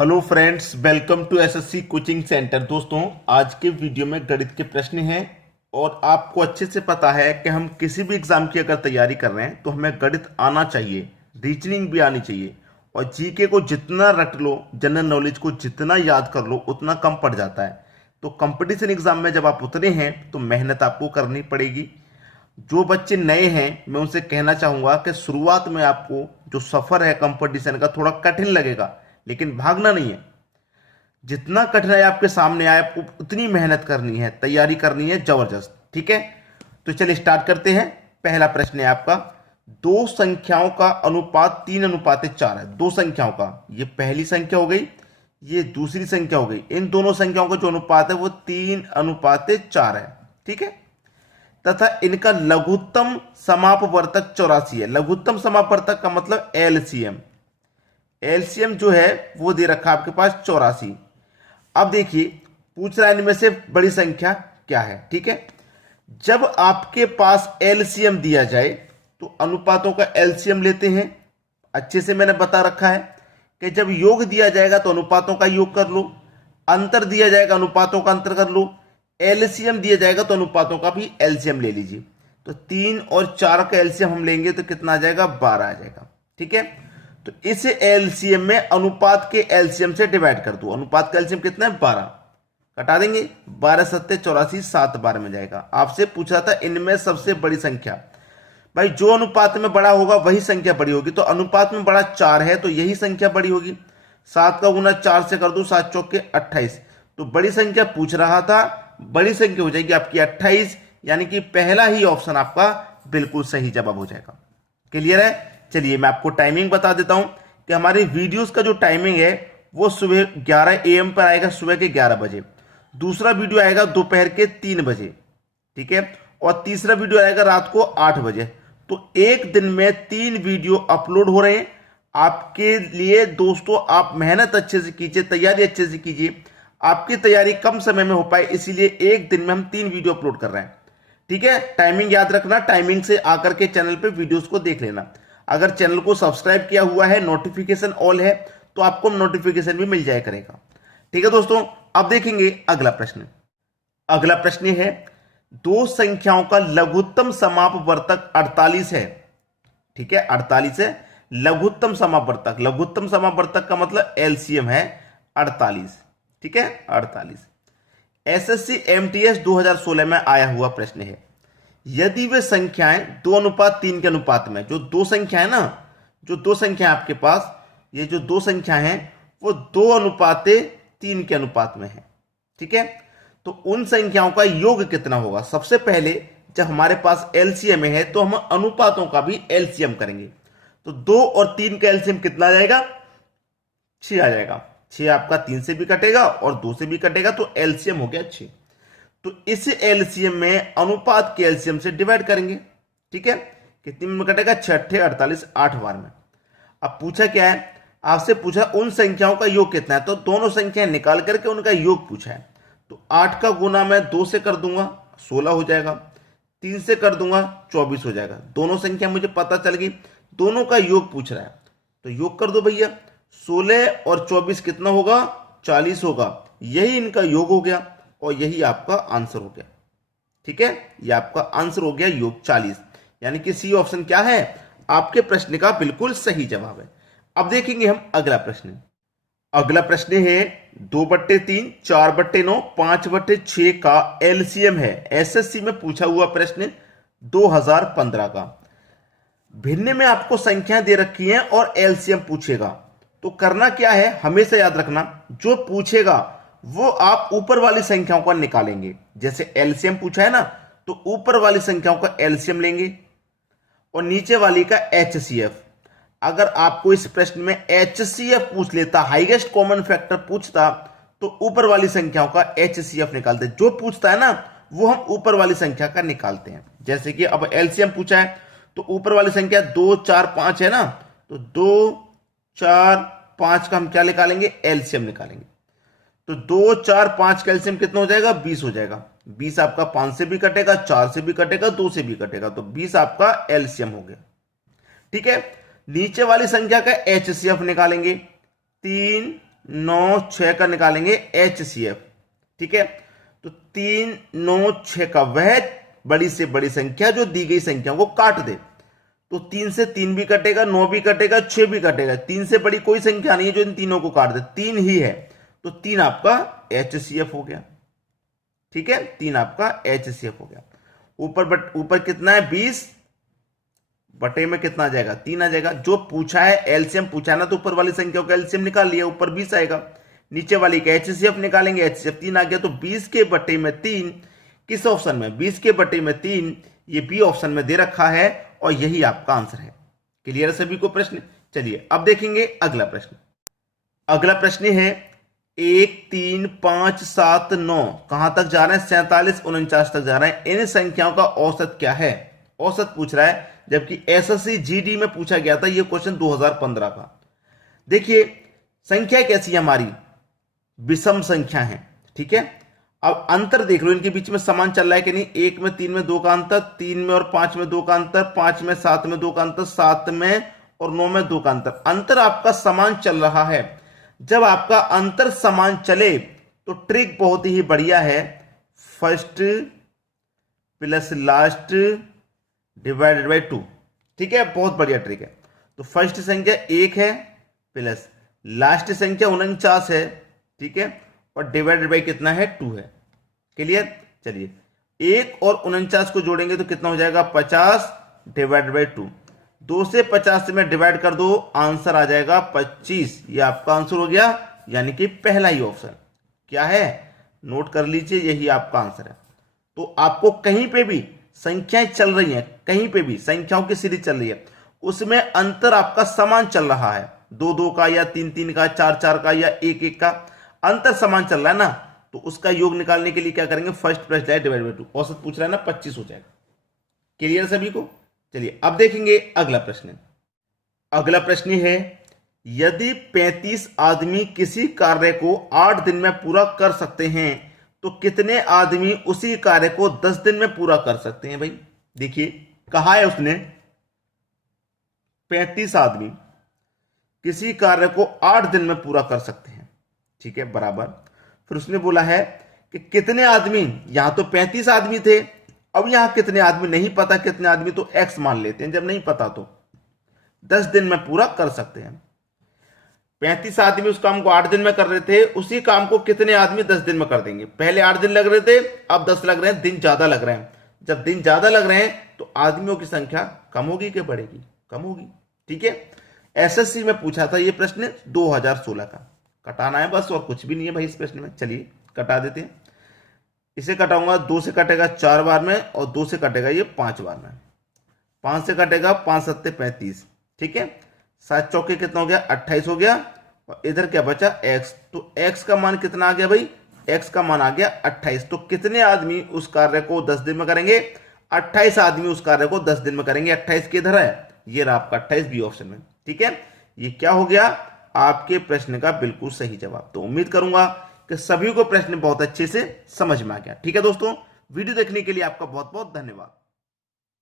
Hello friends, welcome to SSC coaching centre. दोस्तों, आज के वीडियो में गणित के प्रश्न हैं और आपको अच्छे से पता है कि हम किसी भी एग्जाम की अगर तैयारी कर रहे हैं तो हमें गणित आना चाहिए, रीजनिंग भी आनी चाहिए और जीके को जितना रट लो, जनरल नॉलेज को जितना याद कर लो उतना कम पड़ जाता है। तो कंपटीशन एग्जाम में जब आप उतरे हैं तो मेहनत आपको करनी पड़ेगी। जो बच्चे नए हैं मैं उनसे कहना चाहूँगा कि शुरुआत में आपको जो सफ़र है कंपटीशन का थोड़ा कठिन लगेगा, लेकिन भागना नहीं है। जितना कठिनाई आपके सामने आए आपको उतनी मेहनत करनी है, तैयारी करनी है जबरदस्त। ठीक है, तो चलिए स्टार्ट करते हैं। पहला प्रश्न है आपका, दो संख्याओं का अनुपात 3:4 है। दो संख्याओं का, ये पहली संख्या हो गई, ये दूसरी संख्या हो गई। इन दोनों संख्याओं का जो अनुपात है वो 3:4 है। ठीक है, तथा इनका लघुत्तम समापवर्तक 84 है। लघुत्तम समापवर्तक का मतलब एलसीएम। एलसीएम जो है वो दे रखा आपके पास 84। अब देखिए, पूछ रहा है इनमें से बड़ी संख्या क्या है। ठीक है, जब आपके पास एलसीएम दिया जाए तो अनुपातों का एलसीएम लेते हैं। अच्छे से मैंने बता रखा है कि जब योग दिया जाएगा तो अनुपातों का योग कर लो, अंतर दिया जाएगा अनुपातों का अंतर कर लो, एलसीएम दिया जाएगा तो अनुपातों का भी एलसीएम ले लीजिए। तो 3 और 4 का एलसीएम हम लेंगे तो कितना आ जाएगा, 12 आ जाएगा। ठीक है, तो इस एलसीएम में अनुपात के एलसीएम से डिवाइड कर दो। अनुपात का एलसीएम कितना है, 12। कटा देंगे, 12 सत्ते 84, 7 12 में जाएगा। आपसे पूछा था इनमें सबसे बड़ी संख्या। भाई जो अनुपात में बड़ा होगा वही संख्या बड़ी होगी। तो अनुपात में बड़ा 4 है तो यही संख्या बड़ी होगी। 7 का गुना 4 से कर दो, 7 चौके 28। तो बड़ी संख्या पूछ रहा था, बड़ी संख्या हो जाएगी आपकी 28, यानी कि पहला ही ऑप्शन आपका बिल्कुल सही जवाब हो जाएगा। क्लियर है? चलिए मैं आपको टाइमिंग बता देता हूं कि हमारे वीडियोस का जो टाइमिंग है वो सुबह 11 AM पर आएगा, सुबह के 11 बजे। दूसरा वीडियो आएगा दोपहर के 3 बजे। ठीक है, और तीसरा वीडियो आएगा रात को 8 बजे। तो एक दिन में 3 वीडियो अपलोड हो रहे हैं आपके लिए। दोस्तों, आप मेहनत अच्छे से कीजिए, तैयारी अच्छे से कीजिए, आपकी तैयारी कम समय में हो पाए, इसीलिए एक दिन में हम 3 वीडियो अपलोड कर रहे हैं। ठीक है, टाइमिंग याद रखना, टाइमिंग से आकर के चैनल पे वीडियोस को देख लेना। अगर चैनल को सब्सक्राइब किया हुआ है, नोटिफिकेशन ऑल है, तो आपको नोटिफिकेशन भी मिल जाया करेगा। ठीक है दोस्तों, अब देखेंगे अगला प्रश्न। अगला प्रश्न है, दो संख्याओं का लघुत्तम समापवर्तक 48 है। ठीक है, 48 है लघुत्तम समापवर्तक। लघुत्तम समापवर्तक का मतलब एलसीएम है 48। ठीक है, 48 एसएससी एमटीएस 2016 में आया हुआ प्रश्न है। यदि वे संख्याएं 2:3 के अनुपात में, जो दो संख्या है ना, जो दो संख्या आपके पास, ये जो दो संख्या हैं वो 2:3 के अनुपात में है। ठीक है, तो उन संख्याओं का योग कितना होगा। सबसे पहले जब हमारे पास एलसीएम है तो हम अनुपातों का भी एलसीएम करेंगे। तो 2 और 3 का एलसीएम कितना आ जाएगा, 6 आ जाएगा। 6 आपका 3 से भी कटेगा और 2 से भी कटेगा, तो एलसीएम हो गया 6। तो इस एलसीएम में अनुपात के एलसीएम से डिवाइड करेंगे। ठीक है, कितने में कटेगा, 6 8 48, 8 बार में। अब पूछा क्या है, आपसे पूछा उन संख्याओं का योग कितना है। तो दोनों संख्याएं निकाल करके उनका योग पूछा है। तो 8 का गुना मैं 2 से कर दूंगा, 16 हो जाएगा। 3 से कर दूंगा, 24 हो जाएगा। दोनों संख्या मुझे पता चल गई, दोनों का योग पूछ रहा है तो योग कर दो भैया। 16 और 24 कितना होगा, 40 होगा। यही इनका योग हो गया और यही आपका आंसर हो गया। ठीक है, ये आपका आंसर हो गया योग 40, यानी कि सी ऑप्शन क्या है, आपके प्रश्न का बिल्कुल सही जवाब है। अब देखेंगे हम अगला प्रश्न। अगला प्रश्न है 2/3, 4/9, 5/6 का एलसीएम है। एसएससी में पूछा हुआ प्रश्न 2015 का। भिन्न में आपको संख्याएं दे रखी हैं और एलसीएम पूछेगा। तो करना क्या है, हमेशा याद रखना, जो पूछेगा वो आप ऊपर वाली संख्याओं का निकालेंगे। जैसे एलसीएम पूछा है ना, तो ऊपर वाली संख्याओं का एलसीएम लेंगे और नीचे वाली का एचसीएफ। अगर आपको इस प्रश्न में एचसीएफ पूछ लेता, हाईएस्ट कॉमन फैक्टर पूछता, तो ऊपर वाली संख्याओं का एचसीएफ निकालते। जो पूछता है ना वो हम ऊपर वाली संख्या का निकालते हैं। जैसे कि अब एलसीएम पूछा है तो ऊपर वाली संख्या 2 4 5 है ना, तो 2 4 5 का हम क्या निकालेंगे, एलसीएम निकालेंगे। तो 2 4 5 का एलसीएम कितना हो जाएगा, 20 हो जाएगा। 20 आपका 5 से भी कटेगा, 4 से भी कटेगा, 2 से भी कटेगा, तो 20 आपका एलसीएम हो गया। ठीक है, नीचे वाली संख्या का एचसीएफ निकालेंगे। 3 9 6 का निकालेंगे HCF, ठीक है। तो 3 9 6 का वह बड़ी से बड़ी संख्या जो दी गई संख्या को काट दे। तो 3 से 3 भी कटेगा, 9 भी कटेगा, 6 भी कटेगा। 3 से बड़ी कोई संख्या नहीं है जो इन तीनों को काट दे, 3 ही है। तो 3 आपका HCF हो गया, ठीक है। 3 आपका HCF हो गया। ऊपर कितना है 20 बटे में कितना आ जाएगा 3 आ जाएगा। जो पूछा है एलसीएम पूछा है ना, तो ऊपर वाली संख्या का एलसीएम निकाल लिया, ऊपर 20 आएगा। नीचे वाली का HCF निकालेंगे, HCF 3 आ गया। तो 20 के बटे में 3 किस ऑप्शन में, 20 के बटे में 3 ये बी ऑप्शन में दे रखा है और यही आपका आंसर है। क्लियर है सभी को प्रश्न। चलिए अब देखेंगे अगला प्रश्न। अगला प्रश्न है 1 3 5 7 9 कहां तक जा रहे हैं, 47 49 तक जा रहे हैं। इन संख्याओं का औसत क्या है, औसत पूछ रहा है। जबकि एसएससी जीडी में पूछा गया था ये क्वेश्चन 2015 का। देखिए संख्या कैसी है हमारी, विषम संख्या है, ठीक है। अब अंतर देख लो, इनके बीच में समान चल रहा है कि नहीं। 1 में 3 में 2 का अंतर, 3 में और 5 में 2 का अंतर, 5 में 7 में 2 का अंतर, 7 में और 9 में 2 का अंतर। अंतर आपका समान चल रहा है। जब आपका अंतर समान चले तो ट्रिक बहुत ही बढ़िया है, first plus last divided by 2, ठीक है। बहुत बढ़िया ट्रिक है। तो फर्स्ट संख्या 1 है प्लस लास्ट संख्या 49 है, ठीक है, और डिवाइडेड बाई कितना है 2 है। क्लियर। चलिए 1 और 49 को जोड़ेंगे तो कितना हो जाएगा 50 डिवाइडेड बाई 2। 2 से 50 में डिवाइड कर दो, आंसर आ जाएगा 25। ये आपका आंसर हो गया, यानी कि पहला ही ऑप्शन क्या है, नोट कर लीजिए, यही आपका आंसर है। तो आपको कहीं पे भी संख्याएं चल रही हैं, कहीं पे भी संख्याओं की सीरीज चल रही है, उसमें अंतर आपका समान चल रहा है, 2 2 का या 3 3 का, 4 4 का या 1 1 का अंतर समान चल रहा है ना, तो उसका योग निकालने के लिए क्या करेंगे, फर्स्ट प्लस डिवाइड बाई 2। औसत पूछ रहा है ना, 25 हो जाएगा। क्लियर सभी को। चलिए अब देखेंगे अगला प्रश्न। अगला प्रश्न है यदि 35 आदमी किसी कार्य को 8 दिन में पूरा कर सकते हैं तो कितने आदमी उसी कार्य को 10 दिन में पूरा कर सकते हैं। भाई देखिए कहा है उसने 35 आदमी किसी कार्य को 8 दिन में पूरा कर सकते हैं, ठीक है, बराबर। फिर उसने बोला है कि कितने आदमी, यहां तो 35 आदमी थे, अब यहां कितने आदमी नहीं पता कितने आदमी, तो x मान लेते हैं, जब नहीं पता तो 10 दिन में पूरा कर सकते हैं। 35 आदमी उस काम को 8 दिन में कर रहे थे, उसी काम को कितने आदमी 10 दिन में कर देंगे। पहले 8 दिन लग रहे थे, अब 10 लग रहे हैं, दिन ज्यादा लग रहे हैं। जब दिन ज्यादा लग रहे हैं तो आदमियों की संख्या कम होगी कि बढ़ेगी, कम होगी, ठीक है। एसएससी में पूछा था ये प्रश्न 2016 का, कटाना है बस, और कुछ भी नहीं है भाई इस प्रश्न में। चलिए कटा देते हैं। इसे कटाऊंगा, 2 से कटेगा 4 बार में, और 2 से कटेगा ये 5 बार में। 5 से कटेगा 5 7 35, ठीक है। 7 चौके कितना हो गया 28 हो गया, और इधर क्या बचा x। तो x का मान कितना आ गया भाई, x का मान आ गया 28। तो कितने आदमी उस कार्य को 10 दिन में करेंगे, 28 आदमी उस कार्य को 10 दिन में करेंगे। 28 किधर है, ये रहा आपका 28 बी ऑप्शन में, ठीक है। ये क्या हो गया, आपके प्रश्न का बिल्कुल सही जवाब। तो उम्मीद करूंगा कि सभी को प्रश्न बहुत अच्छे से समझ में आ गया, ठीक है दोस्तों। वीडियो देखने के लिए आपका बहुत बहुत धन्यवाद।